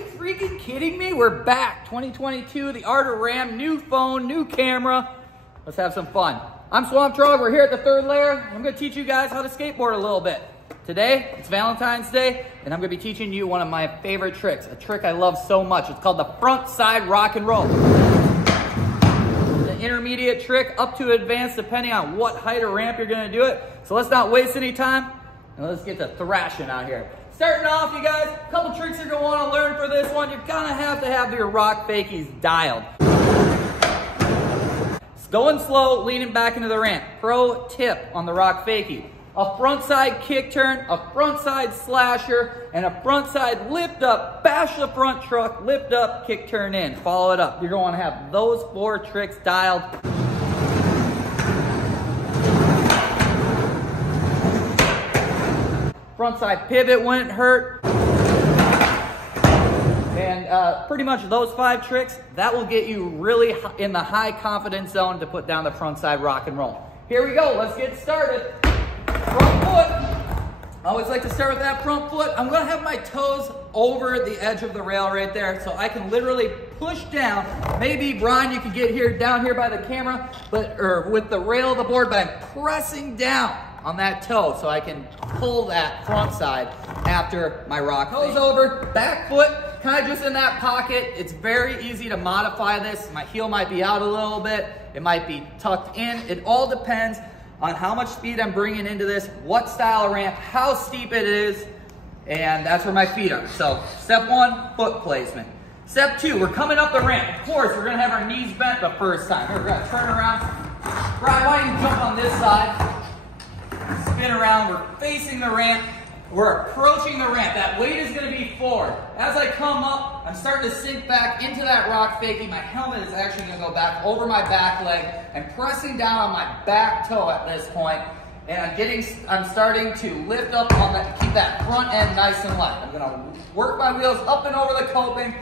you freaking kidding me? We're back, 2022, the art of Ram, new phone, new camera. Let's have some fun. I'm Swamp Trog, we're here at the third layer. I'm gonna teach you guys how to skateboard a little bit. Today, it's Valentine's Day, and I'm gonna be teaching you one of my favorite tricks, a trick I love so much. It's called the front side rock and roll. It's an intermediate trick up to advanced depending on what height or ramp you're gonna do it. So let's not waste any time, and let's get to thrashing out here. Starting off, you guys, a couple tricks you're gonna wanna learn for this one. You're gonna have to have your rock fakies dialed. Going slow, leaning back into the ramp. Pro tip on the rock fakie. A front side kick turn, a front side slasher, and a front side lift up, bash the front truck, lift up, kick turn in. Follow it up. You're going to have those 4 tricks dialed. Front side pivot wouldn't hurt. And pretty much those 5 tricks, that will get you really in the high confidence zone to put down the front side rock and roll. Here we go, let's get started. Front foot. I always like to start with that front foot. I'm gonna have my toes over the edge of the rail right there so I can literally push down. Maybe Brian, you can get here down here by the camera, or with the rail of the board, but I'm pressing down on that toe so I can pull that front side after my rock. Toes over, back foot, kind of just in that pocket. It's very easy to modify this. My heel might be out a little bit. It might be tucked in. It all depends on how much speed I'm bringing into this, what style of ramp, how steep it is, and that's where my feet are. So step 1, foot placement. Step 2, we're coming up the ramp. Of course, we're gonna have our knees bent the first time. We're gonna turn around. Brian, why don't you jump on this side? Spin around, we're facing the ramp. We're approaching the ramp. That weight is gonna be forward. As I come up, I'm starting to sink back into that rock fakie. My helmet is actually gonna go back over my back leg and pressing down on my back toe at this point. And I'm starting to lift up on that, keep that front end nice and light. I'm gonna work my wheels up and over the coping.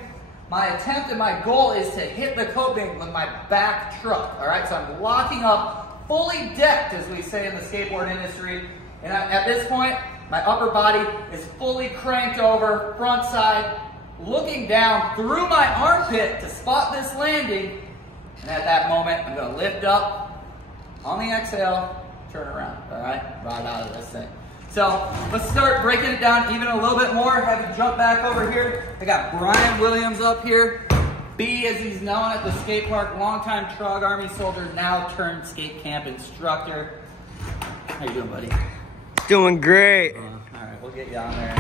My attempt and my goal is to hit the coping with my back truck, all right? So I'm locking up, fully decked, as we say in the skateboard industry. And at this point, my upper body is fully cranked over, front side, looking down through my armpit to spot this landing. And at that moment, I'm gonna lift up on the exhale, turn around, all right? Ride out of this thing. So let's start breaking it down even a little bit more. Have you jump back over here. I got Brian Williams up here. B, as he's known at the skate park, longtime Trog Army soldier, now turned skate camp instructor. How you doing, buddy? Doing great. All right, we'll get you on there.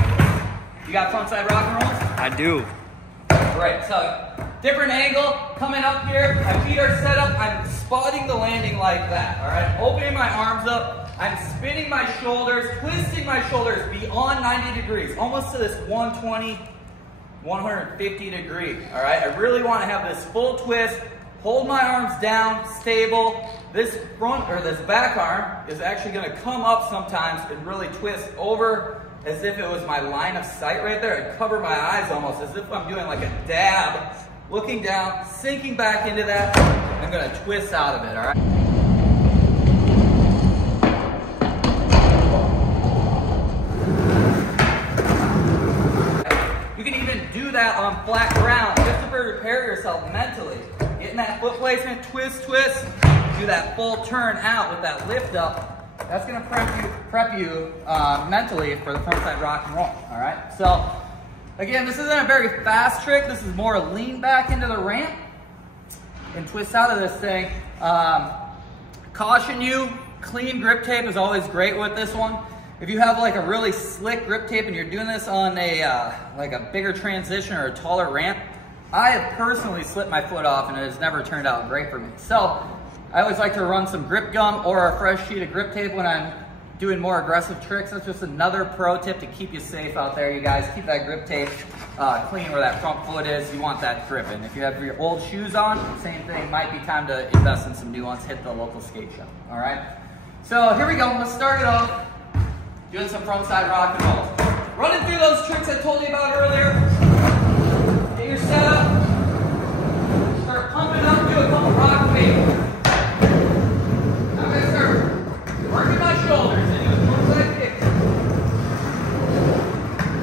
You got front side rock and rolls? I do. Great, so different angle, coming up here, my feet are set up, I'm spotting the landing like that, all right? Opening my arms up, I'm spinning my shoulders, twisting my shoulders beyond 90 degrees, almost to this 120, 150 degree, all right? I really want to have this full twist, hold my arms down, stable. This front or this back arm is actually gonna come up sometimes and really twist over as if it was my line of sight right there. I'd cover my eyes almost as if I'm doing like a dab, looking down, sinking back into that. I'm gonna twist out of it, all right? You can even do that on flat ground just to prepare yourself mentally. Getting that foot placement, twist, twist. Do that full turn out with that lift up. That's gonna prep you mentally for the front side rock and roll, all right? So, again, this isn't a very fast trick. This is more a lean back into the ramp and twist out of this thing. Caution you, clean grip tape is always great with this one. If you have like a really slick grip tape and you're doing this on a like a bigger transition or a taller ramp, I have personally slipped my foot off and it has never turned out great for me. So, I always like to run some grip gum or a fresh sheet of grip tape when I'm doing more aggressive tricks. That's just another pro tip to keep you safe out there, you guys. Keep that grip tape clean where that front foot is. You want that gripping. If you have your old shoes on, same thing. Might be time to invest in some new ones. Hit the local skate shop, all right? So here we go. Let's start it off doing some front side rock and rolls. Running through those tricks I told you about earlier. Get your setup. Start pumping up. Do a couple rock waves. Working my shoulders and do a front side kick.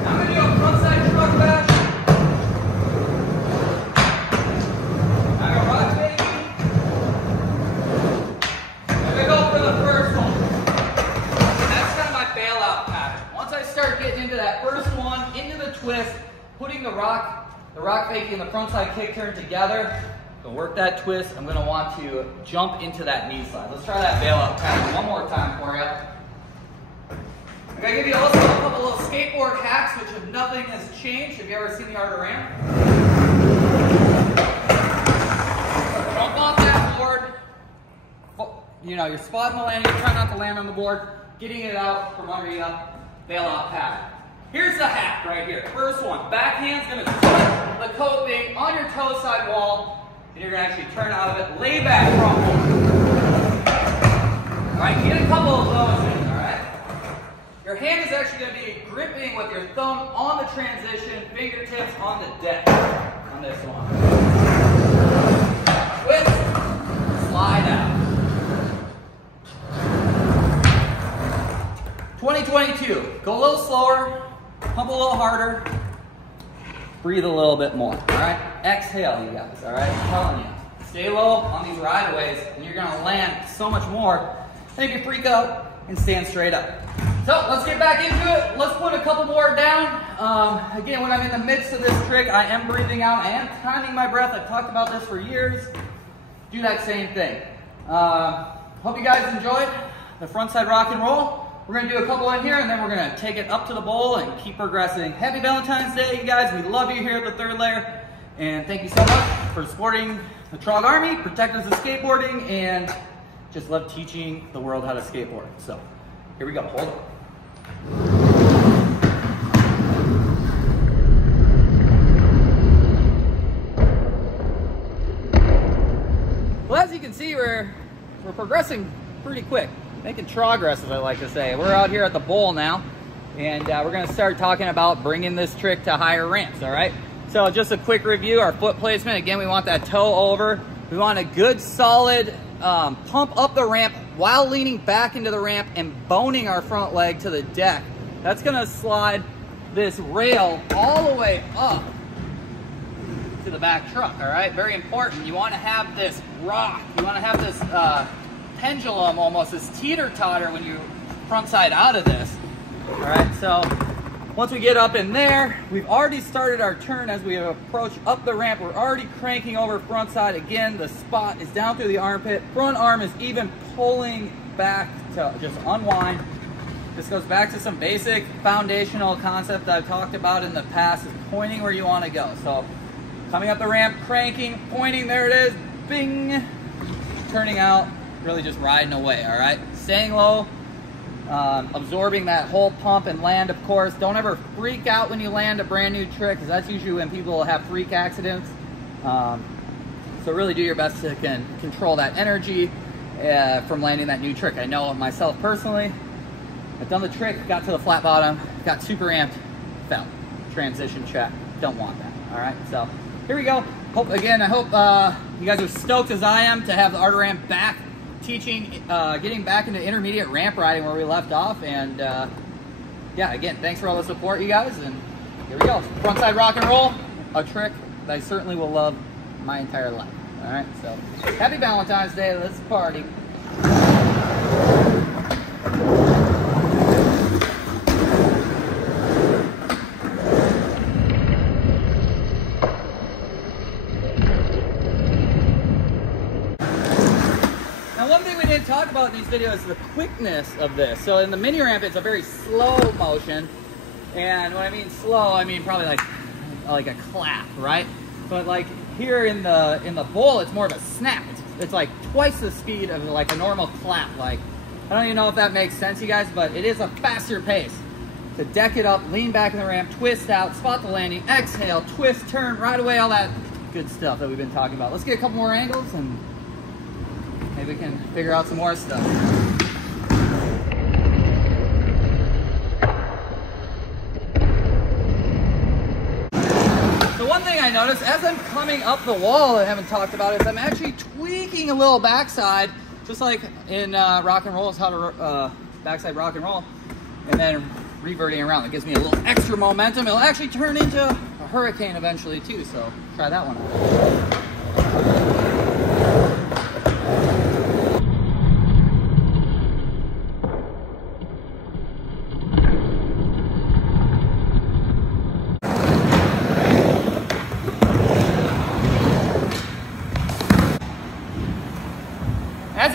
Now I'm going to do a front side truck bash. getting into that first one, into the twist, putting the rock fakie and the frontside kick turn together. Gonna work that twist. I'm gonna want to jump into that knee slide. Let's try that bailout pattern one more time for you. I'm gonna give you also a couple little skateboard hacks, which if nothing has changed. Have you ever seen the art of ramp? Jump off that board. You know, you're spotting the landing, try not to land on the board, getting it out from under you, bailout pattern. Here's the hack right here. First one, backhand's gonna touch the coping on your toe side wall, and you're gonna actually turn out of it, lay back front hold. All right, get a couple of those in, all right? Your hand is actually gonna be gripping with your thumb on the transition, fingertips on the deck on this one. Twist, slide out. 2022, go a little slower, pump a little harder, breathe a little bit more, all right? Exhale, you guys, all right? I'm telling you, stay low on these rideaways, and you're gonna land so much more than if you freak out and stand straight up. So let's get back into it. Let's put a couple more down. Again, when I'm in the midst of this trick, I am breathing out. I am timing my breath. I've talked about this for years. Do that same thing. Hope you guys enjoyed the frontside rock and roll. We're gonna do a couple in here, and then we're gonna take it up to the bowl and keep progressing. Happy Valentine's Day, you guys. We love you here at the Third Layer. And thank you so much for supporting the Trog Army, protectors of skateboarding, and just love teaching the world how to skateboard. So here we go, hold it. Well, as you can see, we're progressing pretty quick. Making progress, as I like to say. We're out here at the bowl now, and we're gonna start talking about bringing this trick to higher ramps, all right? So just a quick review, our foot placement. Again, we want that toe over. We want a good solid pump up the ramp while leaning back into the ramp and boning our front leg to the deck. That's gonna slide this rail all the way up to the back truck, all right? Very important. You wanna have this rock. You wanna have this pendulum, almost this teeter-totter when you frontside out of this. All right, so once we get up in there, we've already started our turn as we approach up the ramp. We're already cranking over frontside. Again, the spot is down through the armpit. Front arm is even pulling back to just unwind. This goes back to some basic foundational concept that I've talked about in the past, is pointing where you want to go. So coming up the ramp, cranking, pointing, there it is, bing, turning out, really just riding away, all right? Staying low, absorbing that whole pump and land, of course. Don't ever freak out when you land a brand new trick, because that's usually when people have freak accidents. So really do your best to control that energy from landing that new trick. I know myself personally, I've done the trick, got to the flat bottom, got super amped, fell. Transition check, don't want that, all right? So here we go. I hope you guys are stoked as I am to have the art of ramp back, teaching, getting back into intermediate ramp riding where we left off. And yeah, again, thanks for all the support, you guys. And here we go. Frontside rock and roll, a trick that I certainly will love my entire life. All right, so happy Valentine's Day. Let's party. Talk about these videos, the quickness of this. So in the mini ramp, it's a very slow motion, and when I mean slow, I mean probably like a clap, right? But like here in the bowl, it's more of a snap. It's like twice the speed of like a normal clap. Like, I don't even know if that makes sense, you guys, but it is a faster pace. To deck it up, lean back in the ramp, twist out, spot the landing, exhale, twist, turn, right away, all that good stuff that we've been talking about. Let's get a couple more angles and maybe we can figure out some more stuff. So one thing I noticed as I'm coming up the wall, I haven't talked about, is I'm actually tweaking a little backside, just like in rock and roll is how to backside rock and roll, and then reverting around. It gives me a little extra momentum. It'll actually turn into a hurricane eventually too, so try that one out.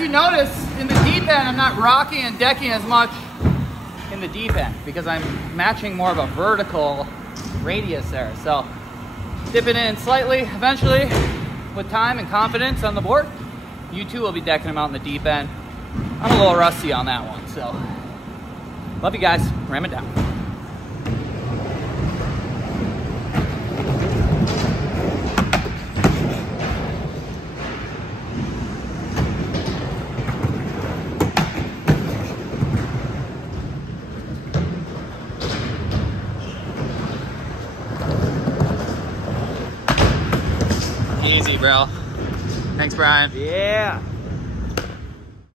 you notice, in the deep end, I'm not rocking and decking as much in the deep end because I'm matching more of a vertical radius there. So dip it in slightly. Eventually, with time and confidence on the board, you too will be decking them out in the deep end. I'm a little rusty on that one, so love you guys. Ram it down. Easy, bro. Thanks, Brian. Yeah.